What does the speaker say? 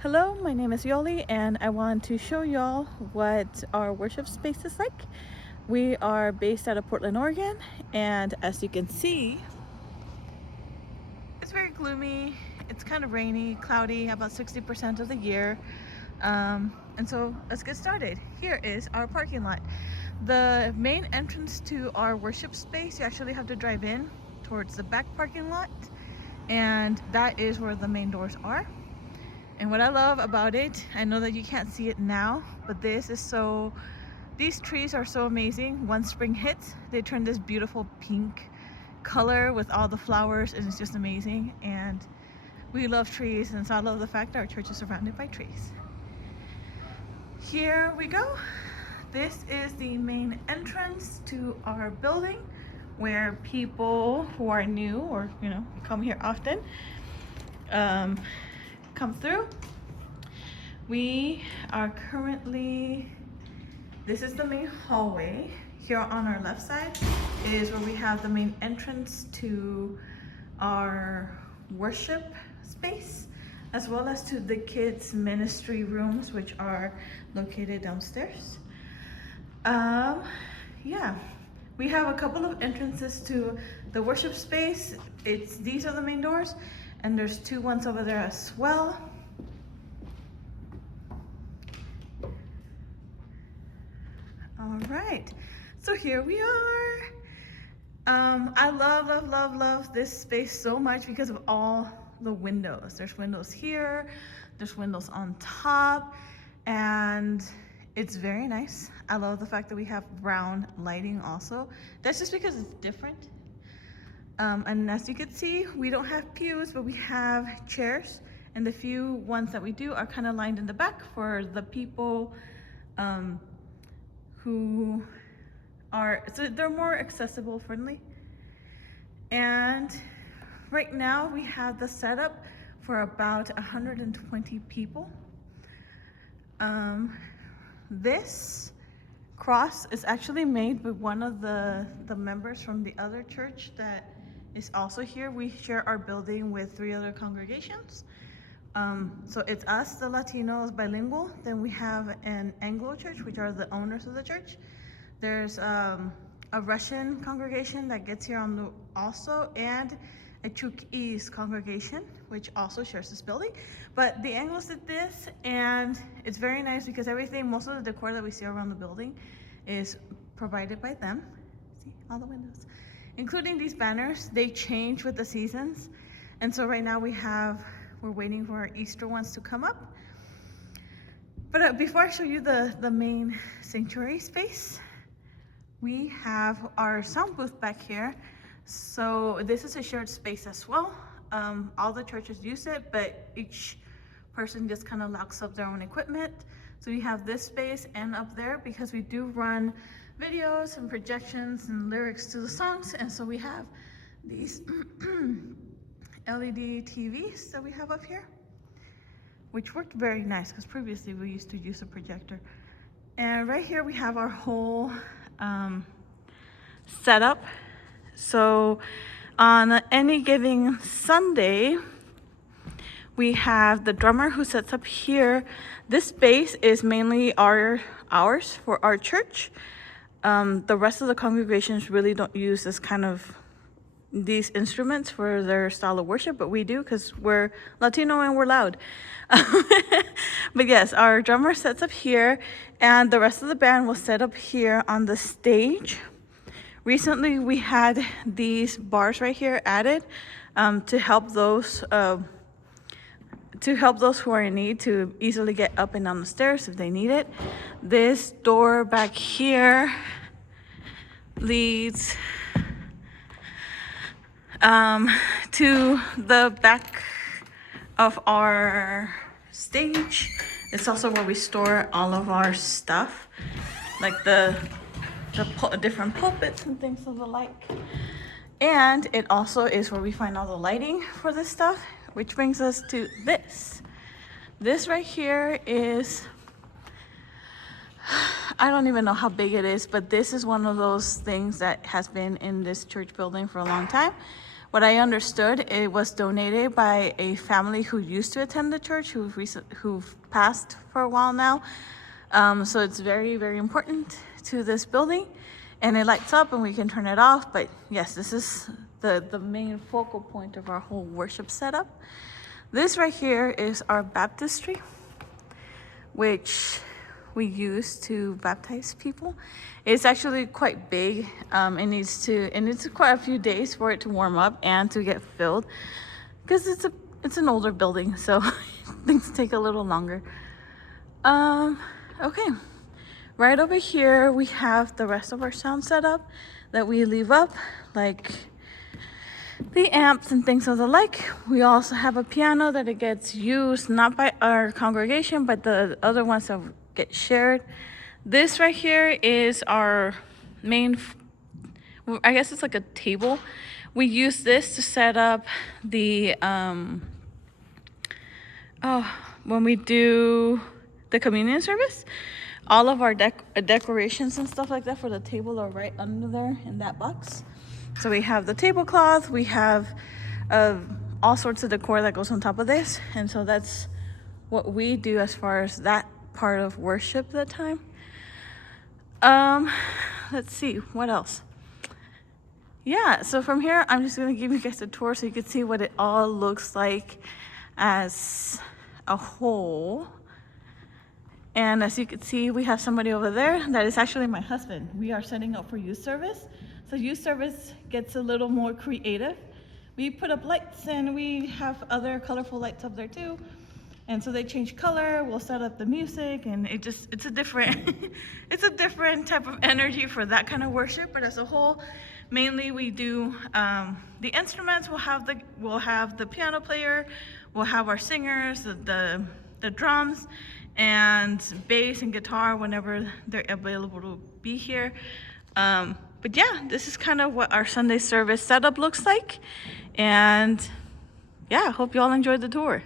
Hello, my name is Yoli and I want to show y'all what our worship space is like. We are based out of Portland, Oregon, and as you can see, it's very gloomy. It's kind of rainy, cloudy about 60% of the year. And so let's get started. Here is our parking lot. The main entrance to our worship space, you actually have to drive in towards the back parking lot, and that is where the main doors are. And what I love about it, I know that you can't see it now, but these trees are so amazing. Once spring hits, they turn this beautiful pink color with all the flowers, and it's just amazing. And we love trees, and so I love the fact that our church is surrounded by trees. Here we go. This is the main entrance to our building where people who are new or, come here often, come through. We are currently, this is the main hallway. Here on our left side is where we have the main entrance to our worship space, as well as to the kids ministry rooms, which are located downstairs. Yeah, we have a couple of entrances to the worship space. These are the main doors, and there's two ones over there as well. All right, so here we are. I love this space so much because of all the windows. There's windows here, there's windows on top, and it's very nice. I love the fact that we have brown lighting also. That's just because it's different. And as you can see, we don't have pews, but we have chairs, and the few ones that we do are kind of lined in the back for the people who are, so they're more accessible friendly. And right now we have the setup for about 120 people. This cross is actually made by one of the members from the other church that is also here. We share our building with 3 other congregations. So it's us, the Latinos, bilingual. Then we have an Anglo church, which are the owners of the church. There's a Russian congregation that gets here also, and a Chuukese congregation, which also shares this building. But the Anglos did this, and it's very nice because most of the decor that we see around the building is provided by them. See, all the windows, including these banners. They change with the seasons, and so right now we're waiting for our Easter ones to come up. But before I show you the main sanctuary space, we have our sound booth back here. So this is a shared space as well. All the churches use it, but each person just kind of locks up their own equipment. So we have this space and up there because we do run videos and projections and lyrics to the songs. And so we have these LED TVs that we have up here, which worked very nice because previously we used to use a projector. And right here we have our whole setup. So on any given Sunday, we have the drummer who sets up here. This space is mainly ours for our church. The rest of the congregations really don't use these instruments for their style of worship, but we do because we're Latino and we're loud. But yes, our drummer sets up here, and the rest of the band will set up here on the stage. Recently, we had these bars right here added to help those who are in need to easily get up and down the stairs if they need it. This door back here leads to the back of our stage. It's also where we store all of our stuff, like the different pulpits and things of the like. And it also is where we find all the lighting for this stuff, which brings us to this. This right here is, I don't even know how big it is, but this is one of those things that has been in this church building for a long time. What I understood, it was donated by a family who used to attend the church, who've passed for a while now. So it's very, very important to this building, and it lights up and we can turn it off. But yes, this is the main focal point of our whole worship setup. This right here is our baptistry, which we use to baptize people. It's actually quite big. It needs quite a few days for it to warm up and to get filled, because it's an older building, so things take a little longer. Okay, right over here we have the rest of our sound setup that we leave up, like the amps and things of the like. We also have a piano that it gets used not by our congregation, but the other ones that get shared. This right here is our main, I guess it's like a table. We use this to set up the when we do the communion service. All of our decorations and stuff like that for the table are right under there in that box. So we have the tablecloth, we have all sorts of decor that goes on top of this, and so that's what we do as far as that part of worship that time. Let's see, what else? Yeah, so from here, I'm just gonna give you guys a tour so you can see what it all looks like as a whole. And as you can see, we have somebody over there that is actually my husband. We are setting up for youth service. So youth service gets a little more creative. We put up lights and we have other colorful lights up there too. And so they change color, we'll set up the music, and it's a different, it's a different type of energy for that kind of worship. But as a whole, mainly we do the instruments. We'll have the piano player, we'll have our singers, the drums, and bass and guitar whenever they're available to be here. But yeah, this is kind of what our Sunday service setup looks like. And yeah, hope you all enjoyed the tour.